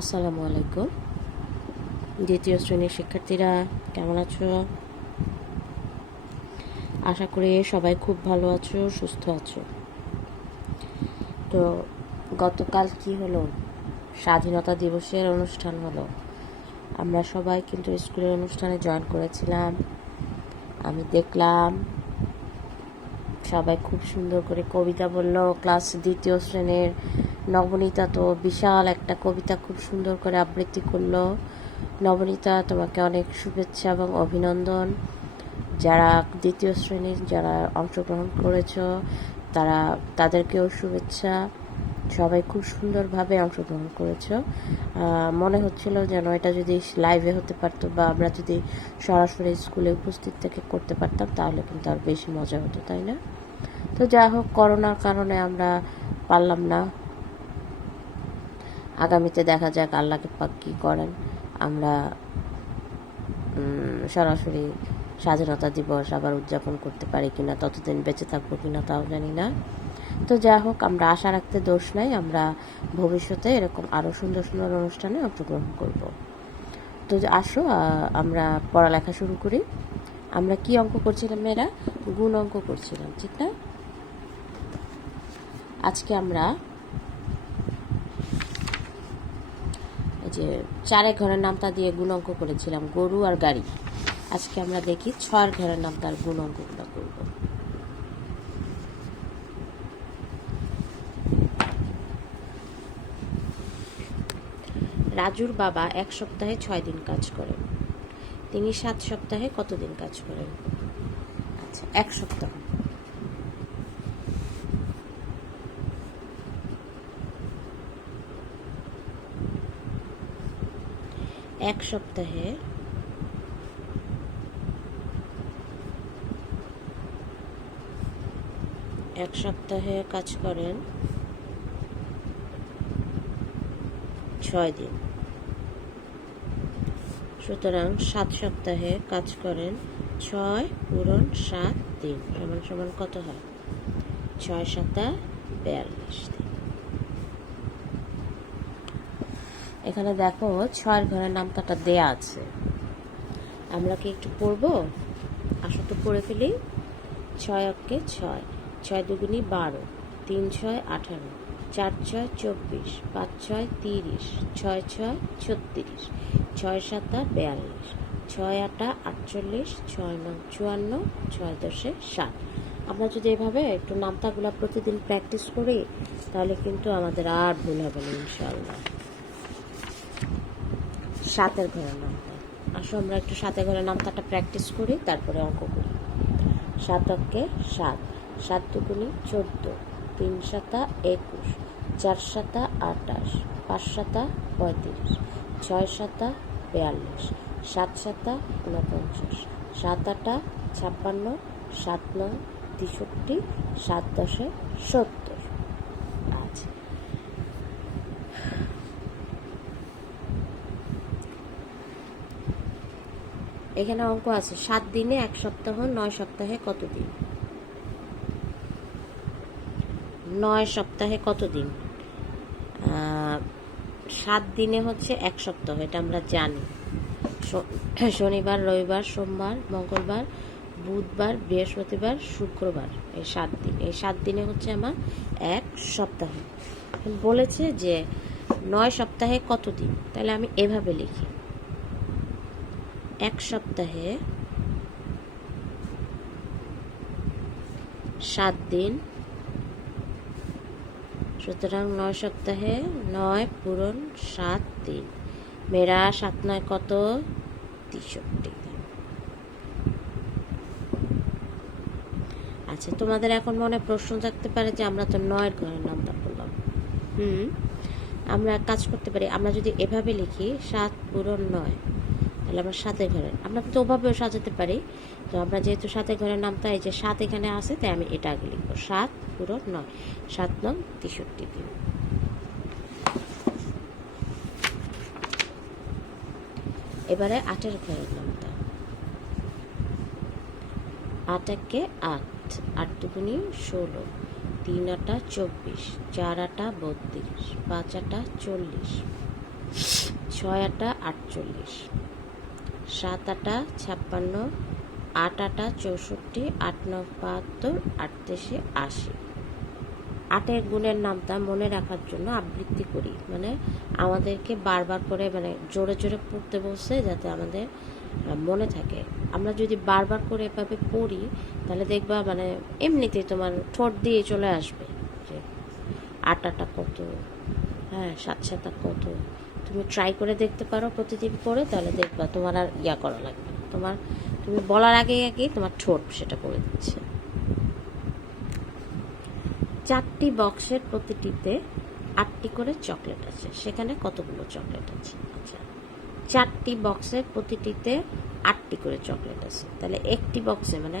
আসসালামু আলাইকুম। দ্বিতীয় শ্রেণীর শিক্ষার্থীরা কেমন আছো? আশা করি সবাই খুব ভালো আছো, সুস্থ আছো। তো গতকাল কি হলো? স্বাধীনতা দিবসের অনুষ্ঠান হলো। আমরা সবাই কিন্তু স্কুলের অনুষ্ঠানে জয়েন করেছিলাম। আমি দেখলাম সবাই খুব সুন্দর করে কবিতা বললো। ক্লাস দ্বিতীয় শ্রেণীর নবনীতা তো বিশাল একটা কবিতা খুব সুন্দর করে আবৃত্তি করলো। নবনীতা, তোমাকে অনেক শুভেচ্ছা এবং অভিনন্দন। যারা দ্বিতীয় শ্রেণীর যারা অংশগ্রহণ করেছো তাদেরকেও শুভেচ্ছা। সবাই খুব সুন্দরভাবে অংশগ্রহণ করেছো। মনে হচ্ছিল যেন এটা যদি লাইভে হতে পারতো বা আমরা যদি সরাসরি স্কুলে উপস্থিত থেকে করতে পারতাম তাহলে কিন্তু আর বেশি মজা হতো, তাই না? তো যা হোক, করোনার কারণে আমরা পারলাম না। আগামীতে দেখা যাক আল্লাহকে পাক কী করেন। আমরা সরাসরি স্বাধীনতা দিবস আবার উদযাপন করতে পারি কিনা, ততদিন বেঁচে থাকবো কিনা তাও জানি না। তো যা হোক, আমরা আশা রাখতে দোষ নাই। আমরা ভবিষ্যতে এরকম আরও সুন্দর সুন্দর অনুষ্ঠানে অংশগ্রহণ করব। তো আসো আমরা পড়ালেখা শুরু করি। আমরা কি অঙ্ক করছিলাম মেয়েরা? গুণ অঙ্ক করছিলাম, ঠিক না? আজকে আমরা এই যে 4 ঘরের নামতা দিয়ে গুণ অঙ্ক করেছিলাম, গরু আর গাড়ি। আজকে আমরা দেখি 6 ঘরের নামতার গুণ অঙ্কগুলো করব। রাজুর বাবা 1 সপ্তাহে 6 দিন কাজ করেন। তিনি 7 সপ্তাহে কতদিন কাজ করেন? আচ্ছা, 1 সপ্তাহ। এক সপ্তাহে কাজ করেন 6 দিন। সুতরাং 7 সপ্তাহে কাজ করেন 6 পূরণ 7 দিন সমান সমান কত হয়? 6 7 42 দিন। এখানে দেখো 6 ঘরের নামতাটা দেয়া আছে। আমরা কি একটু পড়বো? আসো তো পড়ে ফেলি। 6 অক্কে 6, 6 দুগুনি 12, 3 6 18, 4 6 24, 5 6 30, 6 6 36, 6 7 42, 6 8 48, 6 9 54, 6 10 60। আমরা যদি এভাবে একটু নামতাগুলো প্রতিদিন প্র্যাকটিস করি তাহলে কিন্তু আমাদের আর ভুল হবে না ইনশাআল্লাহ। 7 ঘরের নামতা। আসো আমরা একটু 7 ঘরের নামতাটা প্র্যাকটিস করি, তারপরে অঙ্ক করি। 7 অক্কে 7, 7 দুগুনি 14, 3 7 21, 4 7 28, 5 7 35, 6 7 42, 7 7 49, 7 8 56, 7 9 63, 7 10 70। আচ্ছা, এখানে অঙ্ক আছে 7 দিনে 1 সপ্তাহ, 9 সপ্তাহে কত দিন? 9 সপ্তাহে কত দিন? 7 দিনে হচ্ছে 1 সপ্তাহ, এটা আমরা জানি। শনিবার, রবিবার, সোমবার, মঙ্গলবার, বুধবার, বৃহস্পতিবার, শুক্রবার, এই 7 দিন। এই 7 দিনে হচ্ছে আমার 1 সপ্তাহ। বলেছে যে 9 সপ্তাহে কত দিন, তাহলে আমি এভাবে লিখি। 1 সপ্তাহে 7 দিন, সুতরাং 9 সপ্তাহে 9 পূরণ 7 দিন। মেরা 7 9 কত? 63 দিন। আচ্ছা, তোমাদের এখন মনে প্রশ্ন থাকতে পারে যে আমরা তো 9 ঘরের নামতা বললাম। আমরা কাজ করতে পারি। আমরা যদি এভাবে লিখি 7 পূরণ 9, তাহলে আমরা 7 ঘরের, আমরা কিন্তু ওভাবেও সাজাতে পারি। তো আমরা যেহেতু 7 ঘরের নামতা, এই যে 7 এখানে আছে, তাই আমি এটা আগে লিখবো। 7 পূরণ 9, 7 9 63 দিন। এবারে 8 ঘরের নামতা। 8 একে 8, 8 দুগুনি 16, 3 8 24, 4 8 32, 5 8 40, 6 আটা 48, 7 আটা 56, 8 আটা 64, 8 9 72, 8 3 80। 8-এর গুণের নামটা মনে রাখার জন্য আবৃত্তি করি, মানে আমাদেরকে বারবার করে মানে জোরে জোরে পড়তে বলছে যাতে আমাদের মনে থাকে। আমরা যদি বারবার করে এভাবে পড়ি তাহলে দেখবা মানে এমনিতেই তোমার ঠোঁট দিয়ে চলে আসবে যে 8 আটা কত, হ্যাঁ 7 7 কত। তুমি ট্রাই করে দেখতে পারো প্রতিদিন পড়ে, তাহলে দেখবা তোমার আর করা লাগবে না, তুমি বলার আগে তোমার ঠোঁট সেটা করে দিচ্ছে। 4টি বক্সের প্রতিটিতে 8টি করে চকলেট আছে, সেখানে কতগুলো চকলেট আছে? আচ্ছা, 4টি বক্সের প্রতিটিতে 8টি করে চকলেট আছে, তাহলে একটি বক্সে মানে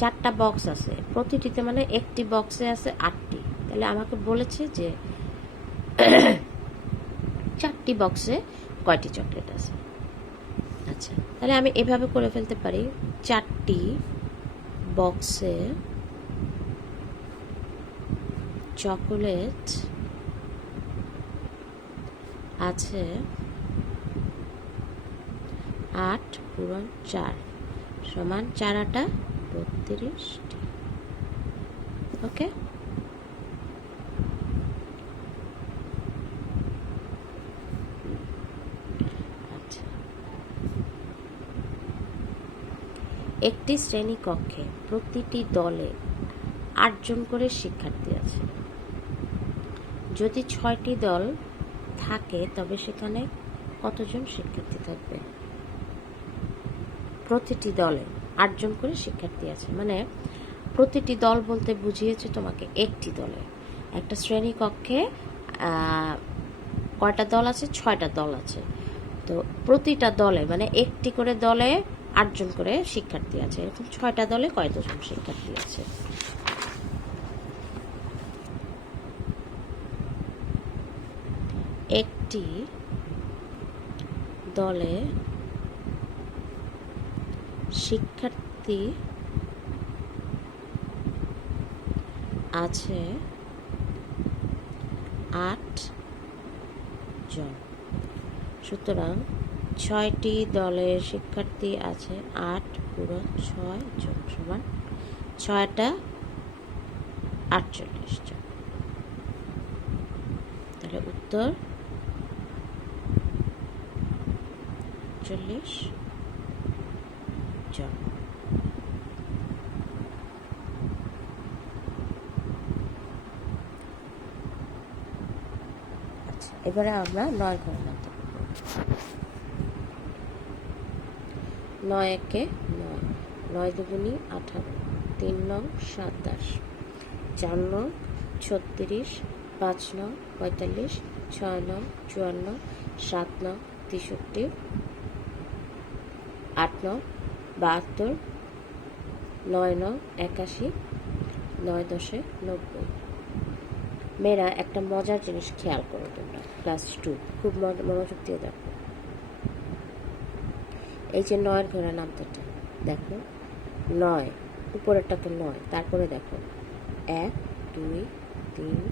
4টা বক্স আছে, প্রতিটিতে মানে একটি বক্সে আছে 8টি, তাহলে আমাকে বলেছে যে 4টি বক্সে কয়টি চকলেট আছে। আচ্ছা, তাহলে আমি এভাবে করে ফেলতে পারি, 4টি বক্সে চকোলেট আছে 8 পূরণ 4 সমান 4 আটা 32টি। ওকে, আচ্ছা, একটি শ্রেণী কক্ষে প্রতিটি দলে 8 জন করে শিক্ষার্থী আছে। যদি 6টি দল থাকে তবে সেখানে কতজন শিক্ষার্থী থাকবে? প্রতিটি দলে 8 জন করে শিক্ষার্থী আছে, মানে প্রতিটি দল বলতে বুঝিয়েছে তোমাকে একটি দলে। একটা শ্রেণী কক্ষে কয়টা দল আছে? 6টা দল আছে। তো প্রতিটা দলে মানে একটি করে দলে 8 জন করে শিক্ষার্থী আছে, এরকম 6টা দলে কয়জন শিক্ষার্থী আছে? একটি দলে শিক্ষার্থী আছে 8 জন, সুতরাং 6টি দলের শিক্ষার্থী আছে 8 পূরণ 6 জন সমান 6টা 48 জন। তাহলে উত্তর 40 জন। আচ্ছা, এবারে আমরা 9 ঘরের নামটা করব। 9 একে 9, 9 দুগুণী 18, 3 নং 27, 4 নং 36, 5 নং 45, 6 নং 54, 7 নং 63, 8 নং 72, 9 নং 81, 9 10 90। মেয়েরা একটা মজার জিনিস খেয়াল করো তোমরা, ক্লাস 2 খুব মনোযোগ দিয়ে দেখো। এই যে 9 ঘরের নামটা দেখো, 9 উপরেরটাকে 9, তারপরে দেখো 1 2 3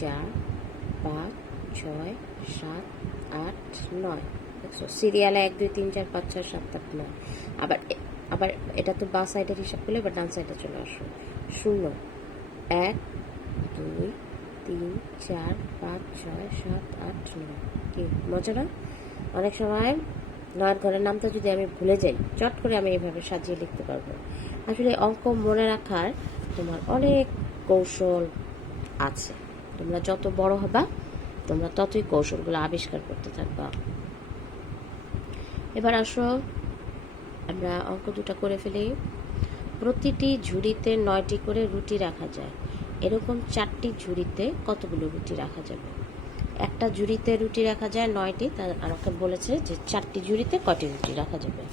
4 5 6 7 8 9, দেখছো সিরিয়ালে 1 2 3 4 5 6 7 8 9। আবার এটা তো বাঁ সাইডের হিসাব করলে এবার ডান সাইডে চলে আসো, 0 1 2 3 4 5 6 7 8 9। কি মজা না? অনেক সময় 9 ঘরের নামটা যদি আমি ভুলে যাই, চট করে আমি এইভাবে সাজিয়ে লিখতে পারবো। আসলে অঙ্ক মনে রাখার তোমার অনেক কৌশল আছে, তোমরা যত বড় হবা তোমরা ততই কৌশলগুলো আবিষ্কার করতে থাকবা। এবার আসো আমরা অঙ্ক দুটো করে ফেলি। প্রতিটি ঝুড়িতে 9টি করে রুটি রাখা যায়, এরকম 4টি ঝুড়িতে কতগুলো রুটি রাখা যাবে? একটা ঝুড়িতে রুটি রাখা যায় 9টি, তা আমাকে বলেছে যে 4টি ঝুড়িতে কয়টি রুটি রাখা যাবে।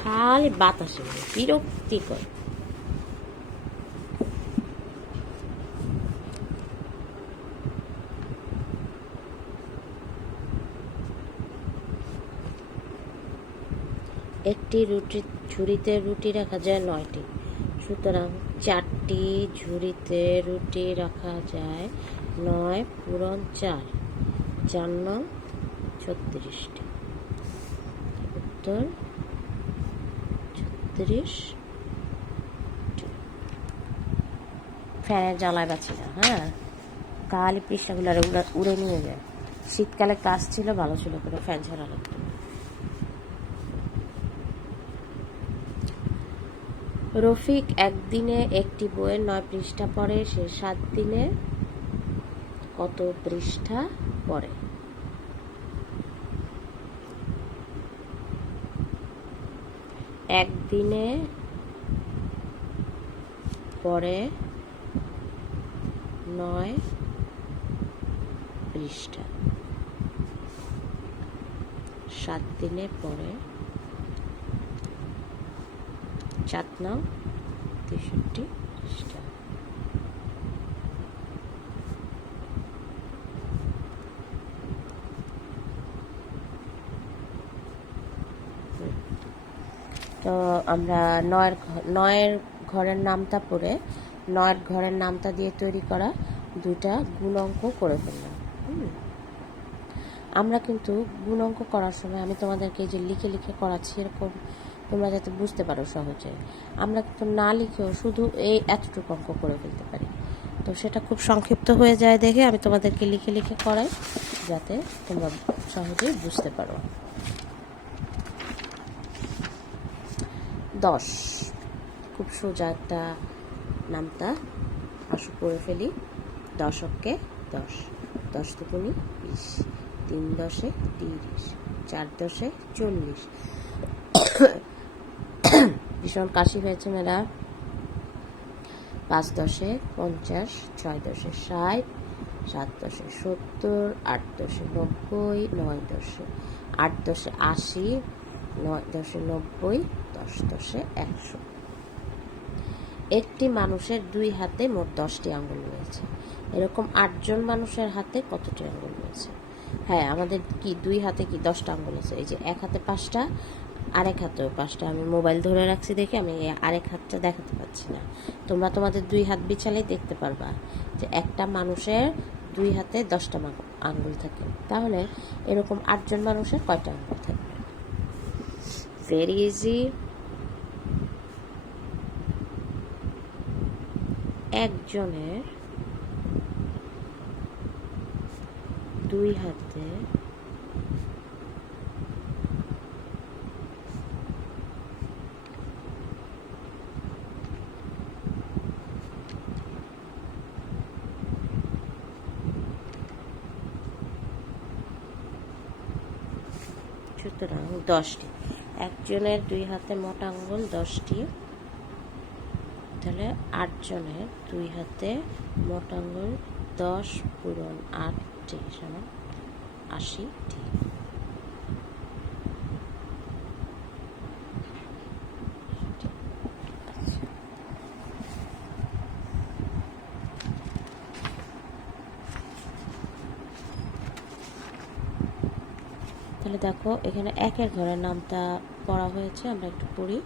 খালি বাতাসে বিরক্তিকর। একটি ঝুড়িতে রুটি রাখা যায় 9টি, সুতরাং 4টি ঝুড়িতে রুটি রাখা যায় 9 পূরণ 4, 4 নং 36টি। উত্তর 36। ফ্যানের জ্বালায় বাঁচি না, হ্যাঁ, তাহলে পৃষ্ঠাগুলো উড়ে নিয়ে যায়। শীতকালে ক্লাস ছিল, ভালো ছিল, করে ফ্যান ছাড়া লাগতো। রফিক একদিনে একটি বইয়ের 9 পৃষ্ঠা পড়ে, সে 7 দিনে কত পৃষ্ঠা পড়ে? একদিনে পড়ে 9 পৃষ্ঠা, 7 দিনে পড়ে 4 নং 63 পৃষ্ঠা। তো আমরা 9 ঘরের নামতা পড়ে 9 ঘরের নামতা দিয়ে তৈরি করা 2টা গুণ অঙ্ক করে ফেললাম। আমরা কিন্তু গুণ অঙ্ক করার সময় আমি তোমাদেরকে যে লিখে লিখে করাচ্ছি, এরকম তোমরা যাতে বুঝতে পারো সহজে, আমরা কিন্তু না লিখেও শুধু এই এতটুকু অঙ্ক করে ফেলতে পারি। তো সেটা খুব সংক্ষিপ্ত হয়ে যায় দেখে আমি তোমাদেরকে লিখে লিখে করাই, যাতে তোমরা সহজেই বুঝতে পারো। 10 খুব সোজা একটা নামতা, আসো করে ফেলি। 10 অক্কে 10, 10 দুগুণে 20, 3 10 30, 4 10 40। ভীষণ কাশি হয়েছে মেয়েরা। 5 10 50, 6 10 60, 7 10 70, 8 10 90, 9 10 8 10 80, 9 10 90, 10 10 100। একটি মানুষের 2 হাতে মোট 10টি আঙ্গুল রয়েছে। এরকম 8 জন মানুষের হাতে কতটি আঙ্গুল রয়েছে? হ্যাঁ, আমাদের কি 2 হাতে কি 10টা আঙ্গুল আছে? এই যে এক হাতে 5টা, আরেক হাতেও 5টা। আমি মোবাইল ধরে রাখছি দেখে আমি আরেক হাতটা দেখাতে পাচ্ছি না। তোমরা তোমাদের 2 হাত বিছালেই দেখতে পারবা যে একটা মানুষের 2 হাতে 10টা আঙ্গুল থাকে। তাহলে এরকম 8 জন মানুষের কয়টা আঙ্গুল থাকবে? Very easy. একজনের 2 হাতে সুতরাং 10টি। একজনের 2 হাতে মোট আঙ্গুল 10টি, তাহলে 8 জনের 2 হাতে মোট আঙ্গুল 10 পূরণ 8টি সমান 80টি। তাহলে দেখো এখানে একের ঘরের নামটা পড়া হয়েছে, আমরা একটু পড়ি।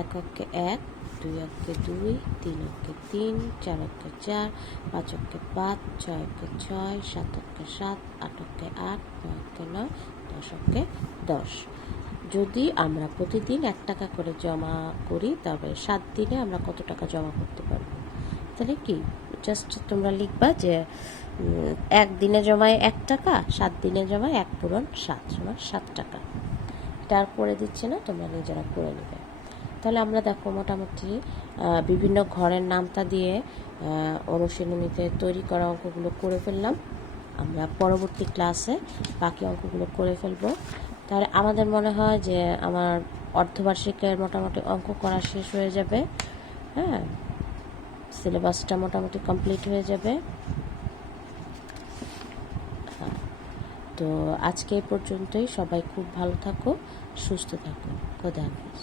1 অক্ষে 1, 2 অক্ষে 2, 3 অক্ষে 3, 4 অক্ষে 4, 5 অক্ষে 5, 6 অক্ষে 6, 7 অক্ষে 7, 8 অক্ষে 8, 9 অক্ষে 9, 10 অক্ষে 10। যদি আমরা প্রতিদিন 1 টাকা করে জমা করি, তবে 7 দিনে আমরা কত টাকা জমা করতে পারবো? তাহলে কি জাস্ট তোমরা লিখবা যে 1 দিনে জমায় 1 টাকা, 7 দিনে জমায় 1 পূরণ 7 সমান 7 টাকা। এটা আর করে দিচ্ছে না, তোমরা নিজেরা করে নেবে। তাহলে আমরা দেখো মোটামুটি বিভিন্ন ঘরের নামতা দিয়ে অনুশীলনীতে তৈরি করা অঙ্কগুলো করে ফেললাম। আমরা পরবর্তী ক্লাসে বাকি অঙ্কগুলো করে ফেলবো। তাহলে আমাদের মনে হয় যে আমার অর্ধবার্ষিকের মোটামুটি অঙ্ক করা শেষ হয়ে যাবে। হ্যাঁ, সিলেবাসটা মোটামুটি কমপ্লিট হয়ে যাবে। তো আজকে এই পর্যন্তই। সবাই খুব ভালো থাকো, সুস্থ থাকো। খোদা হাফেজ।